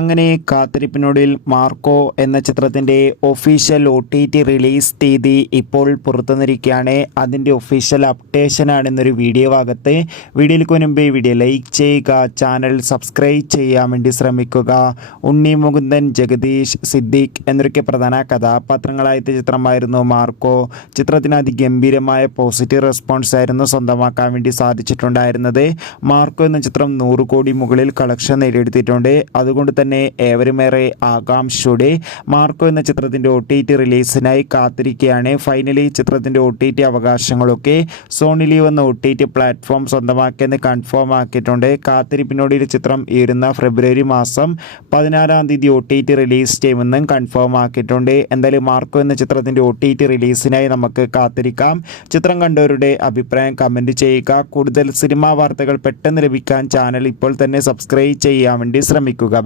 അങ്ങനെ കാത്തിരിപ്പിനൊടുവിൽ മാർക്കോ എന്ന ചിത്രത്തിൻ്റെ ഒഫീഷ്യൽ OTT റിലീസ് തീയതി ഇപ്പോൾ പുറത്തുവന്നിരിക്കുകയാണ്. അതിൻ്റെ ഒഫീഷ്യൽ അപ്ഡേഷനാണ് എന്നൊരു വീഡിയോ ഭാഗത്ത്. വീഡിയോയിലേക്ക് മുൻപ് വീഡിയോ ലൈക്ക് ചെയ്യുക, ചാനൽ സബ്സ്ക്രൈബ് ചെയ്യാൻ വേണ്ടി ശ്രമിക്കുക. ഉണ്ണി മുകുന്ദൻ, ജഗദീഷ്, സിദ്ദീഖ് എന്നൊക്കെ പ്രധാന കഥാപാത്രങ്ങളായ ചിത്രമായിരുന്നു മാർക്കോ. ചിത്രത്തിന് അതിഗംഭീരമായ പോസിറ്റീവ് റെസ്പോൺസ് ആയിരുന്നു സ്വന്തമാക്കാൻ വേണ്ടി സാധിച്ചിട്ടുണ്ടായിരുന്നത്. മാർക്കോ എന്ന ചിത്രം 100 കോടി മുകളിൽ കളക്ഷൻ നേടിയെടുത്തിട്ടുണ്ട്. അതുകൊണ്ട് തന്നെ ഏവരുമേറെ ആകാംക്ഷയോടെ മാർക്കോ എന്ന ചിത്രത്തിൻ്റെ OTT റിലീസിനായി കാത്തിരിക്കുകയാണ്. ഫൈനലി ചിത്രത്തിൻ്റെ OTT അവകാശങ്ങളൊക്കെ സോണി ലീവ് എന്ന OTT പ്ലാറ്റ്ഫോം സ്വന്തമാക്കിയെന്ന് കൺഫേം ആക്കിയിട്ടുണ്ട്. കാത്തിരിപ്പിനോട് ഈ ചിത്രം വരുന്ന ഫെബ്രുവരി മാസം 14-ാം തീയതി OTT റിലീസ് ചെയ്യുമെന്നും കൺഫേം ആക്കിയിട്ടുണ്ട്. എന്തായാലും മാർക്കോ എന്ന ചിത്രത്തിൻ്റെ OTT റിലീസിനായി നമുക്ക് കാത്തിരിക്കാം. ചിത്രം കണ്ടവരുടെ അഭിപ്രായം കമൻറ്റ് ചെയ്യുക. കൂടുതൽ സിനിമാ വാർത്തകൾ പെട്ടെന്ന് ലഭിക്കാൻ ചാനൽ ഇപ്പോൾ തന്നെ സബ്സ്ക്രൈബ് ചെയ്യാൻ വേണ്ടി ശ്രമിക്കുക.